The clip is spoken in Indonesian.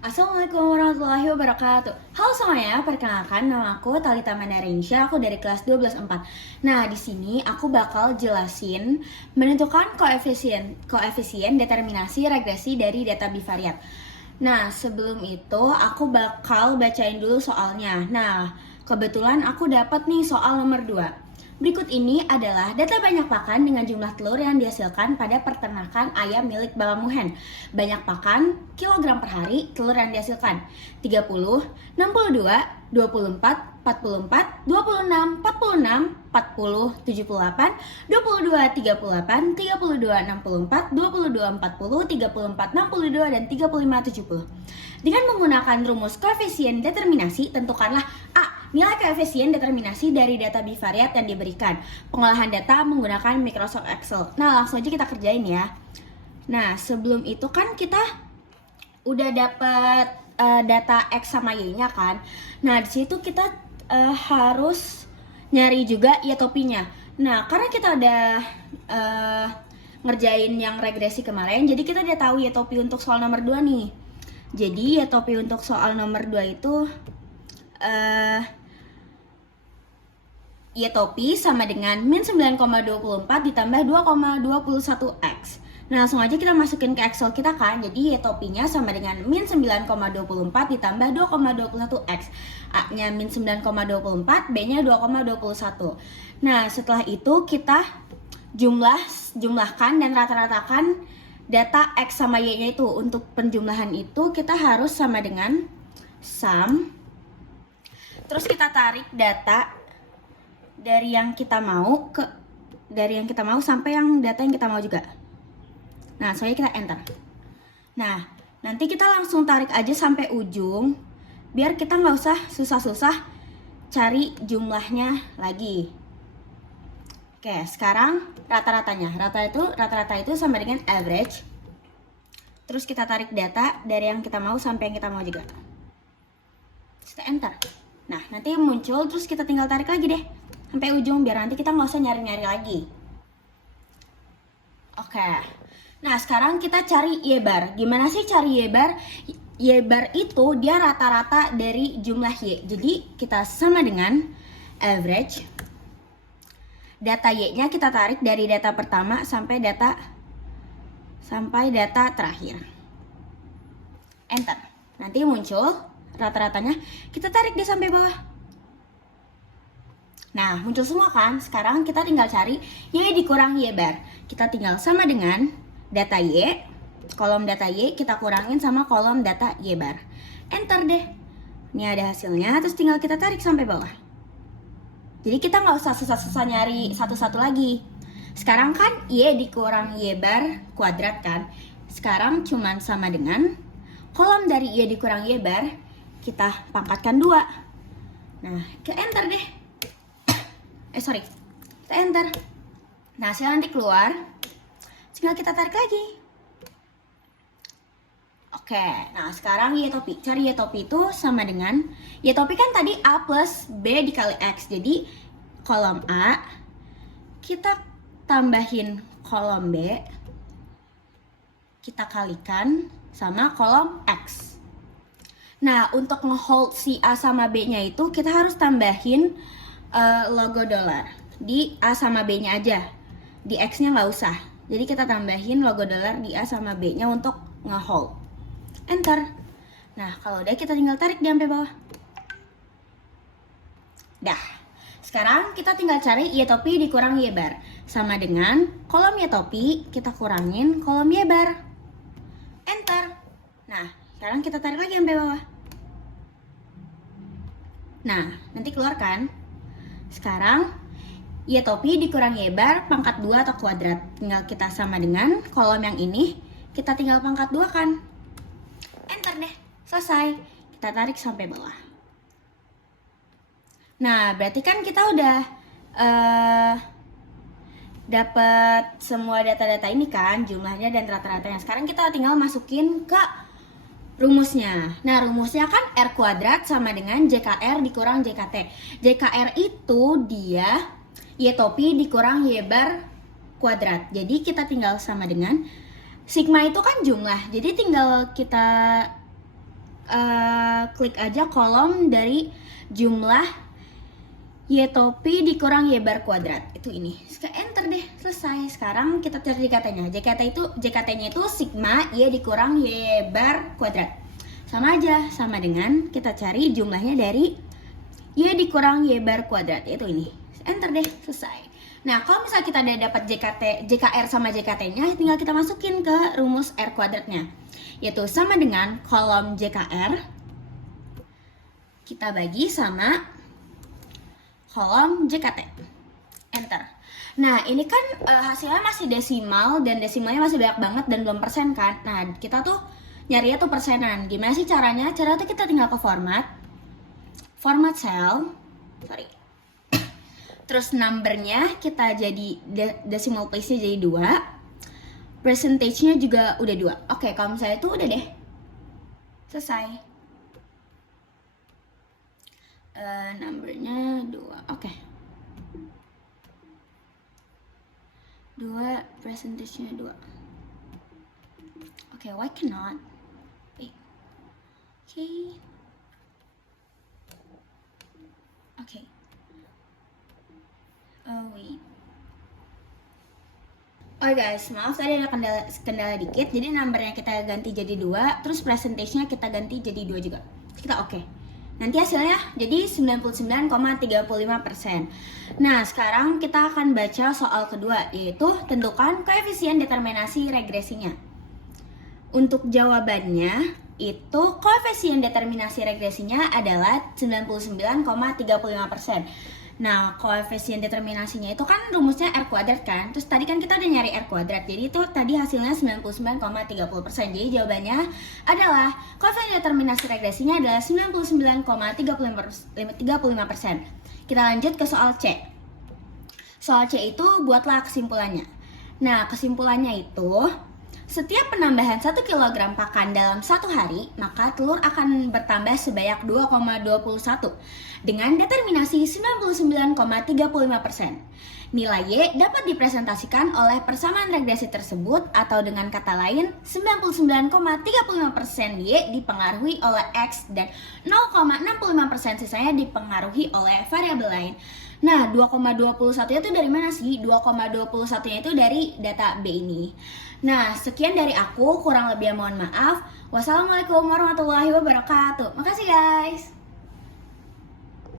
Assalamualaikum warahmatullahi wabarakatuh. Halo semuanya, perkenalkan nama aku Talita Manarinsya, aku dari kelas 12-4. Nah, di sini aku bakal jelasin menentukan koefisien determinasi regresi dari data bivariat. Nah, sebelum itu aku bakal bacain dulu soalnya. Nah, kebetulan aku dapat nih soal nomor 2. Berikut ini adalah data banyak pakan dengan jumlah telur yang dihasilkan pada peternakan ayam milik Bapak Muhen. Banyak pakan, kilogram per hari, telur yang dihasilkan 30, 62, 24, 44, 26, 46, 40, 78, 22, 38, 32, 64, 22, 40, 34, 62, dan 35, 70. Dengan menggunakan rumus koefisien determinasi, tentukanlah A. Nilai koefisien determinasi dari data bivariat yang diberikan. Pengolahan data menggunakan Microsoft Excel. Nah, langsung aja kita kerjain ya. Nah, sebelum itu kan kita udah dapet data X sama Y-nya kan. Nah, di situ kita harus nyari juga Y topinya. Nah, karena kita udah ngerjain yang regresi kemarin, jadi kita udah tahu Y topi untuk soal nomor 2 nih. Jadi Y topi untuk soal nomor 2 itu Y topi sama dengan min 9,24 ditambah 2,21 X. Nah, langsung aja kita masukin ke Excel kita kan. Jadi Y topinya sama dengan min 9,24 ditambah 2,21 X. A-nya min 9,24, B-nya 2,21. Nah, setelah itu kita jumlahkan dan rata-ratakan data X sama Y-nya itu. Untuk penjumlahan itu kita harus sama dengan sum. Terus kita tarik data dari yang kita mau sampai yang data yang kita mau juga. Nah, soalnya kita enter. Nah, nanti kita langsung tarik aja sampai ujung biar kita nggak usah susah-susah cari jumlahnya lagi. Oke, sekarang rata-ratanya. Rata-rata itu sama dengan average. Terus kita tarik data dari yang kita mau sampai yang kita mau juga. Terus kita enter. Nah, nanti muncul, terus kita tinggal tarik lagi deh sampai ujung biar nanti kita nggak usah nyari-nyari lagi. Oke. Nah, sekarang kita cari Y-bar. Gimana sih cari Y-bar? Y-bar itu dia rata-rata dari jumlah Y. Jadi kita sama dengan average. Data Y-nya kita tarik dari data pertama sampai data terakhir. Enter. Nanti muncul rata-ratanya. Kita tarik deh sampai bawah. Nah, muncul semua kan? Sekarang kita tinggal cari Y dikurang Y-bar. Kita tinggal sama dengan data Y, kolom data Y kita kurangin sama kolom data Y-bar. Enter deh. Ini ada hasilnya, terus tinggal kita tarik sampai bawah. Jadi kita nggak usah susah-susah nyari satu-satu lagi. Sekarang kan Y dikurang Y-bar kuadrat kan? Sekarang cuman sama dengan kolom dari Y dikurang Y-bar kita pangkatkan 2. Nah, kita enter deh. Kita enter. Nah, hasilnya nanti keluar. Tinggal kita tarik lagi. Oke, nah sekarang Y topi. Cari Y topi itu sama dengan Y topi kan tadi A plus B dikali X. Jadi kolom A kita tambahin kolom B, kita kalikan sama kolom X. Nah, untuk ngehold si A sama B-nya itu kita harus tambahin logo dolar di A sama B-nya aja, di X-nya nggak usah. Jadi kita tambahin logo dolar di A sama B-nya untuk ngehold. Enter. Nah, kalau udah kita tinggal tarik di sampai bawah. Dah. Sekarang kita tinggal cari Y topi dikurang Y-bar. Sama dengan kolom Y topi kita kurangin kolom Y-bar. Enter. Nah, sekarang kita tarik lagi sampai bawah. Nah, nanti keluar kan? Sekarang Y topi dikurang Y-bar pangkat 2 atau kuadrat. Tinggal kita sama dengan kolom yang ini, kita tinggal pangkat 2 kan. Enter deh, selesai. Kita tarik sampai bawah. Nah, berarti kan kita udah dapat semua data-data ini kan, jumlahnya dan rata-ratanya. Sekarang kita tinggal masukin ke rumusnya. Nah, rumusnya kan R kuadrat sama dengan JKR dikurang JKT. JKR itu dia Y topi dikurang Y-bar kuadrat. Jadi kita tinggal sama dengan sigma itu kan jumlah. Jadi tinggal kita klik aja kolom dari jumlah Y topi dikurang Y bar kuadrat. Itu ini. Enter deh, selesai. Sekarang kita cari JKT-nya itu sigma Y dikurang Y bar kuadrat. Sama aja, sama dengan kita cari jumlahnya dari Y dikurang Y bar kuadrat. Itu ini. Enter deh, selesai. Nah, kalau misalnya kita udah dapat JKR sama JKT-nya, tinggal kita masukin ke rumus R kuadratnya. Yaitu sama dengan kolom JKR kita bagi sama kolom JKT. Enter. Nah, ini kan hasilnya masih desimal dan desimalnya masih banyak banget dan belum persen kan. Nah, kita tuh nyarinya tuh persenan. Gimana sih caranya? Caranya tuh kita tinggal ke format cell. Terus numbernya kita jadi decimal place-nya jadi 2. Percentage-nya juga udah 2. Oke, kalau misalnya itu udah deh. Selesai. Numbernya 2. Oke. 2, percentage-nya 2. Oke, why cannot? Wait. Oke. Oh wait. Oh guys, maaf tadi ada kendala dikit. Jadi numbernya kita ganti jadi 2, terus percentage-nya kita ganti jadi 2 juga. Kita oke. Nanti hasilnya jadi 99,35%. Nah, sekarang kita akan baca soal kedua, yaitu tentukan koefisien determinasi regresinya. Untuk jawabannya, itu koefisien determinasi regresinya adalah 99,35%. Nah, koefisien determinasinya itu kan rumusnya R kuadrat kan. Terus tadi kan kita udah nyari R kuadrat. Jadi itu tadi hasilnya 99,30%. Jadi jawabannya adalah koefisien determinasi regresinya adalah 99,35%. Kita lanjut ke soal C. Soal C itu buatlah kesimpulannya. Nah, kesimpulannya itu setiap penambahan 1 kg pakan dalam 1 hari, maka telur akan bertambah sebanyak 2,21 dengan determinasi 99,35%. Nilai Y dapat dipresentasikan oleh persamaan regresi tersebut atau dengan kata lain 99,35% Y dipengaruhi oleh X dan 0,65% sisanya dipengaruhi oleh variabel lain. Nah, 2,21 itu dari mana sih? 2,21 itu dari data B ini. Nah, sekian dari aku, kurang lebih mohon maaf. Wassalamualaikum warahmatullahi wabarakatuh. Makasih guys.